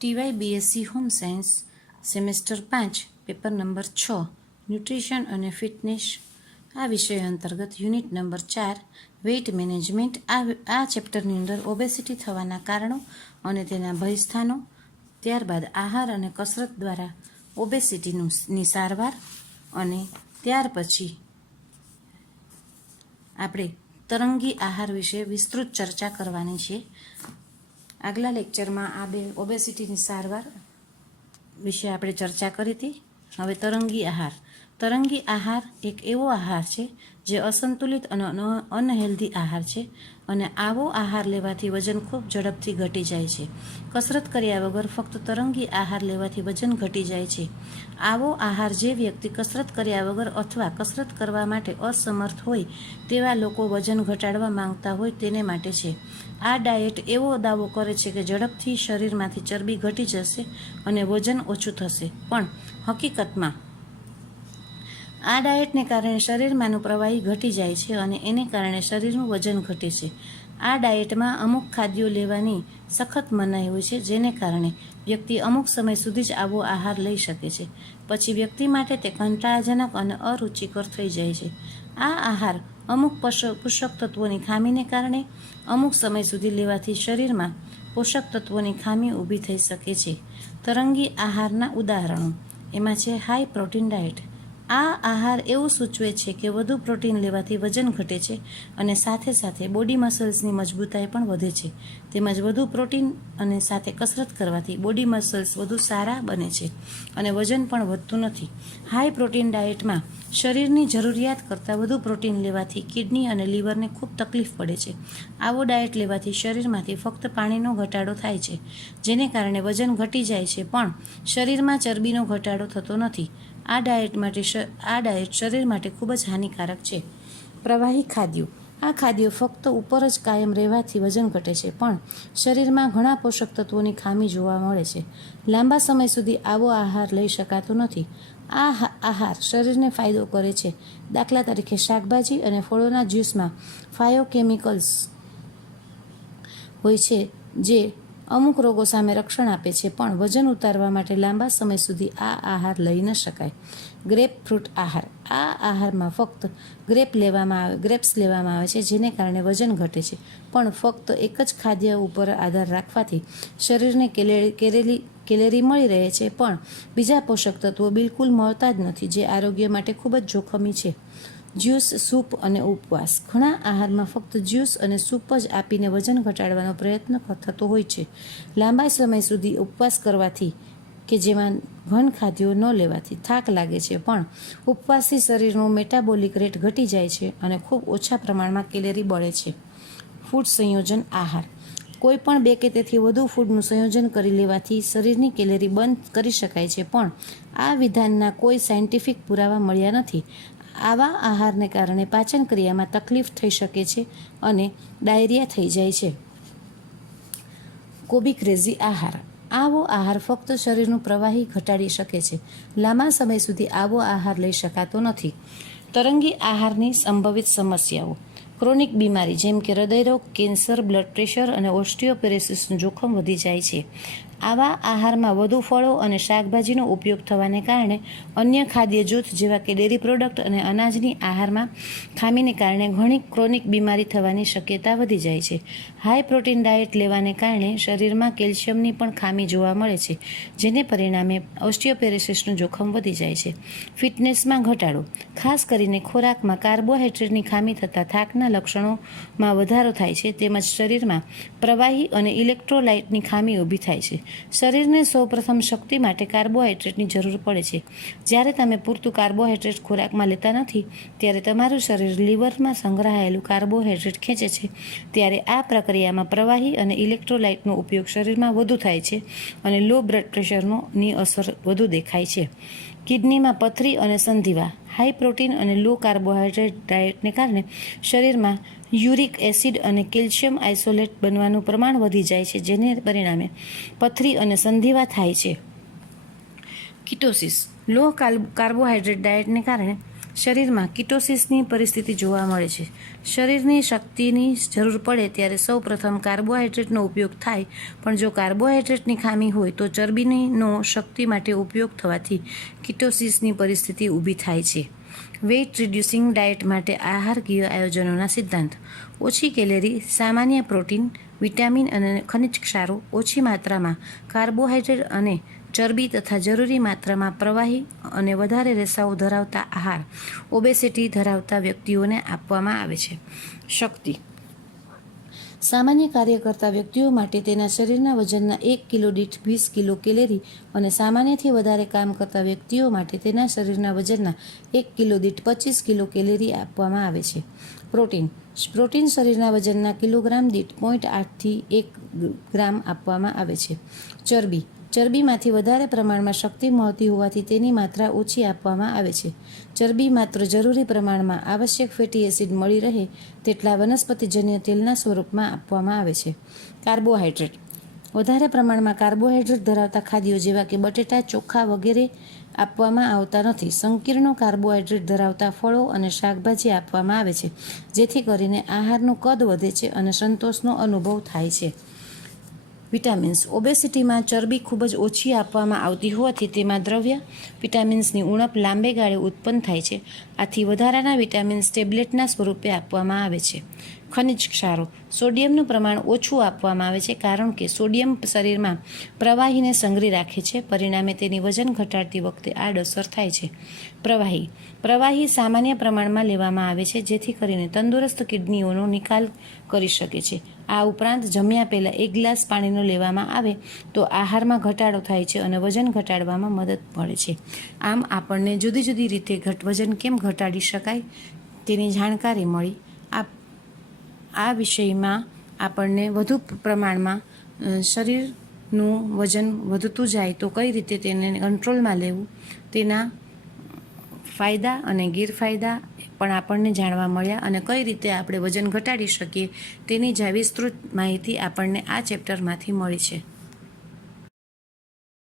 ટીવાય B.Sc home science semester 5 paper number 6 nutrition અને fitness આ વિષય અંતર્ગત યુનિટ નંબર 4 વેઇટ મેનેજમેન્ટ આ ચેપ્ટરની અંદર ઓબેસિટી થવાના કારણો અને તેના ભયસ્થાનો, ત્યારબાદ આહાર અને કસરત દ્વારા ઓબેસિટીની સારવાર અને ત્યાર પછી આપણે તરંગી આહાર વિશે વિસ્તૃત ચર્ચા કરવાની છે. આગલા લેક્ચરમાં આ બે ઓબેસિટીની સારવાર વિશે આપણે ચર્ચા કરી હતી. હવે તરંગી આહાર એક એવો આહાર છે જે અસંતુલિત અને અનહેલ્ધી આહાર છે અને આવો આહાર લેવાથી વજન ખૂબ ઝડપથી ઘટી જાય છે. કસરત કર્યા વગર ફક્ત તરંગી આહાર લેવાથી વજન ઘટી જાય છે. આવો આહાર જે વ્યક્તિ કસરત કર્યા વગર અથવા કસરત કરવા માટે અસમર્થ હોય તેવા લોકો વજન ઘટાડવા માંગતા હોય તેને માટે છે. આ ડાયેટ એવો દાવો કરે છે કે ઝડપથી શરીરમાંથી ચરબી ઘટી જશે અને વજન ઓછું થશે, પણ હકીકતમાં આ ડાયેટને કારણે શરીરમાંનું પ્રવાહી ઘટી જાય છે અને એને કારણે શરીરનું વજન ઘટે છે. આ ડાયેટમાં અમુક ખાદ્યો લેવાની સખત મનાઈ હોય છે, જેને કારણે વ્યક્તિ અમુક સમય સુધી જ આવો આહાર લઈ શકે છે. પછી વ્યક્તિ માટે તે કંટાળાજનક અને અરુચિકર થઈ જાય છે. આ આહાર અમુક પોષક તત્વોની ખામીને કારણે અમુક સમય સુધી લેવાથી શરીરમાં પોષક તત્વોની ખામી ઊભી થઈ શકે છે. તરંગી આહારના ઉદાહરણો એમાં છે હાઈ પ્રોટીન ડાયટ. આ આહાર એવું સૂચવે છે કે વધુ પ્રોટીન લેવાથી વજન ઘટે છે અને સાથે સાથે બોડી મસલ્સની મજબૂતાઈ પણ વધે છે. તેમજ વધુ પ્રોટીન અને સાથે કસરત કરવાથી બોડી મસલ્સ વધુ સારા બને છે અને વજન પણ વધતું નથી. હાઈ પ્રોટીન ડાયેટમાં શરીરની જરૂરિયાત કરતાં વધુ પ્રોટીન લેવાથી કિડની અને લીવરને ખૂબ તકલીફ પડે છે. આવો ડાયેટ લેવાથી શરીરમાંથી ફક્ત પાણીનો ઘટાડો થાય છે, જેને કારણે વજન ઘટી જાય છે, પણ શરીરમાં ચરબીનો ઘટાડો થતો નથી. આ ડાયેટ શરીર માટે ખૂબ જ હાનિકારક છે. પ્રવાહી ખાદ્યો. આ ખાદ્યો ફક્ત ઉપર જ કાયમ રહેવાથી વજન ઘટે છે, પણ શરીરમાં ઘણા પોષક તત્વોની ખામી જોવા મળે છે. લાંબા સમય સુધી આવો આહાર લઈ શકાતો નથી. આ આહાર શરીરને ફાયદો કરે છે. દાખલા તરીકે શાકભાજી અને ફળોના જ્યુસમાં ફાયોકેમિકલ્સ હોય છે જે અમુક રોગો સામે રક્ષણ આપે છે, પણ વજન ઉતારવા માટે લાંબા સમય સુધી આ આહાર લઈ ન શકાય. ગ્રેપ ફ્રૂટ આહાર. આ આહારમાં ફક્ત ગ્રેપ્સ લેવામાં આવે છે, જેને કારણે વજન ઘટે છે, પણ ફક્ત એક જ ખાદ્ય ઉપર આધાર રાખવાથી શરીરને કેલેરી મળી રહે છે, પણ બીજા પોષક તત્વો બિલકુલ મળતા જ નથી, જે આરોગ્ય માટે ખૂબ જ જોખમી છે. જ્યુસ, સૂપ અને ઉપવાસ. ઘણા આહારમાં ફક્ત જ્યુસ અને સૂપ જ આપીને વજન ઘટાડવાનો પ્રયત્ન થતો હોય છે. લાંબા સમય સુધી ઉપવાસ કરવાથી કે જેમાં ઘન ખાદ્યો ન લેવાથી થાક લાગે છે, પણ ઉપવાસથી શરીરનું મેટાબોલિક રેટ ઘટી જાય છે અને ખૂબ ઓછા પ્રમાણમાં કેલેરી બળે છે. ફૂડ સંયોજન આહાર. કોઈ પણ 2 કે તેથી વધુ ફૂડનું સંયોજન કરી લેવાથી શરીરની કેલેરી બંધ કરી શકાય છે, પણ આ વિધાનના કોઈ સાયન્ટિફિક પુરાવા મળ્યા નથી. આવા આહારને કારણે પાચન ક્રિયામાં તકલીફ થઈ શકે છે અને ડાયરિયા થઈ જાય છે. કોબી-ક્રેઝી આહાર. આવો આહાર ફક્ત શરીરનું પ્રવાહી ઘટાડી શકે છે. લાંબા સમય સુધી આવો આહાર લઈ શકાતો નથી. તરંગી આહારની સંભવિત સમસ્યાઓ. ક્રોનિક બીમારી જેમ કે હૃદયરોગ, કેન્સર, બ્લડ પ્રેશર અને ઓસ્ટિયોપોરોસિસનું જોખમ વધી જાય છે. આવા આહારમાં વધુ ફળો અને શાકભાજીનો ઉપયોગ થવાને કારણે અન્ય ખાદ્ય જૂથ જેવા કે ડેરી પ્રોડક્ટ અને અનાજની આહારમાં ખામીને કારણે ઘણી ક્રોનિક બીમારી થવાની શક્યતા વધી જાય છે. હાઈ પ્રોટીન ડાયેટ લેવાને કારણે શરીરમાં કેલ્શિયમની પણ ખામી જોવા મળે છે, જેને પરિણામે ઓસ્ટિયોપોરોસિસનું જોખમ વધી જાય છે. ફિટનેસમાં ઘટાડો. ખાસ કરીને ખોરાકમાં કાર્બોહાઈડ્રેટની ખામી થતાં થાકના લક્ષણોમાં વધારો થાય છે, તેમજ શરીરમાં પ્રવાહી અને ઇલેક્ટ્રોલાઇટની ખામી ઊભી થાય છે. શરીરને સૌપ્રથમ શક્તિ માટે કાર્બોહાઈડ્રેટની જરૂર પડે છે. જ્યારે તમે પૂરતું કાર્બોહાઈડ્રેટ ખોરાકમાં લેતા નથી, ત્યારે તમારું શરીર લીવરમાં સંગ્રહાયેલું કાર્બોહાઈડ્રેટ ખેંચે છે. ત્યારે આ પ્રક્રિયામાં પ્રવાહી અને ઇલેક્ટ્રોલાઇટનો ઉપયોગ શરીરમાં વધુ થાય છે અને લો બ્લડ પ્રેશરની અસર વધુ દેખાય છે. કિડનીમાં પથરી અને સંધિવા. હાઈ પ્રોટીન અને લો કાર્બોહાઈડ્રેટ ડાયેટને કારણે શરીરમાં યુરિક એસિડ અને કેલ્શિયમ આઇસોલેટ બનવાનું પ્રમાણ વધી જાય છે, જેને પરિણામે પથરી અને સંધિવા થાય છે. કીટોસિસ. લો કાર્બોહાઈડ્રેટ ડાયેટને કારણે શરીરમાં કિટોસિસની પરિસ્થિતિ જોવા મળે છે. શરીરની શક્તિની જરૂર પડે ત્યારે સૌ પ્રથમ કાર્બોહાઈડ્રેટનો ઉપયોગ થાય, પણ જો કાર્બોહાઈડ્રેટની ખામી હોય તો ચરબીનો શક્તિ માટે ઉપયોગ થવાથી કિટોસિસની પરિસ્થિતિ ઊભી થાય છે. વેઇટ રિડ્યુસિંગ ડાયટ માટે આહારકીય આયોજનોના સિદ્ધાંત: ઓછી કેલેરી, સામાન્ય પ્રોટીન, વિટામિન અને ખનિજ ક્ષારો, ઓછી માત્રામાં કાર્બોહાઈડ્રેટ અને ચરબી તથા જરૂરી માત્રામાં પ્રવાહી અને વધારે રેસાઓ ધરાવતા આહાર ઓબેસિટી ધરાવતા વ્યક્તિઓને આપવામાં આવે છે. શક્તિ: સામાન્ય કાર્ય કરતા વ્યક્તિઓ માટે તેના શરીરના વજનના 1 કિલો દીઠ 20 કિલો કેલેરી અને સામાન્યથી વધારે કામ કરતા વ્યક્તિઓ માટે તેના શરીરના વજનના 1 કિલો દીઠ 25 કિલો કેલેરી આપવામાં આવે છે. પ્રોટીન: પ્રોટીન શરીરના વજનના કિલોગ્રામ દીઠ 0.8 થી 1 ગ્રામ આપવામાં આવે છે. ચરબી: ચરબીમાંથી વધારે પ્રમાણમાં શક્તિ મળતી હોવાથી તેની માત્રા ઓછી આપવામાં આવે છે. ચરબી માત્ર જરૂરી પ્રમાણમાં આવશ્યક ફેટી એસિડ મળી રહે તેટલા વનસ્પતિજન્ય તેલના સ્વરૂપમાં આપવામાં આવે છે. કાર્બોહાઈડ્રેટ: વધારે પ્રમાણમાં કાર્બોહાઈડ્રેટ ધરાવતા ખાદ્યો જેવા કે બટેટા, ચોખા વગેરે આપવામાં આવતા નથી. સંકીર્ણ કાર્બોહાઈડ્રેટ ધરાવતા ફળો અને શાકભાજી આપવામાં આવે છે, જેથી કરીને આહારનું કદ વધે છે અને સંતોષનો અનુભવ થાય છે. વિટામિન્સ: ઓબેસિટીમાં ચરબી ખૂબ જ ઓછી આપવામાં આવતી હોવાથી તેમાં દ્રવ્ય વિટામિન્સની ઉણપ લાંબે ગાળે ઉત્પન્ન થાય છે. આથી વધારાના વિટામિન્સ ટેબ્લેટના સ્વરૂપે આપવામાં આવે છે. ખનિજ ક્ષારો: સોડિયમનું પ્રમાણ ઓછું આપવામાં આવે છે, કારણ કે સોડિયમ શરીરમાં પ્રવાહીને સંગ્રહી રાખે છે, પરિણામે તેની વજન ઘટાડતી વખતે આડઅસર થાય છે. પ્રવાહી સામાન્ય પ્રમાણમાં લેવામાં આવે છે, જેથી કરીને તંદુરસ્ત કિડનીઓનો નિકાલ કરી શકે છે. આ ઉપરાંત જમ્યા પહેલાં 1 ગ્લાસ પાણીનો લેવામાં આવે તો આહારમાં ઘટાડો થાય છે અને વજન ઘટાડવામાં મદદ મળે છે. આમ આપણને જુદી જુદી રીતે વજન કેમ ઘટાડી શકાય તેની જાણકારી મળી. આ વિષયમાં આપણને વધુ પ્રમાણમાં શરીરનું વજન વધતું જાય તો કઈ રીતે તેને કંટ્રોલમાં લેવું તેના ફાયદા અને ગેરફાયદા પણ આપણને જાણવા મળ્યા અને કઈ રીતે આપણે વજન ઘટાડી શકીએ તેની વિસ્તૃત માહિતી આપણને આ ચેપ્ટરમાંથી મળી છે.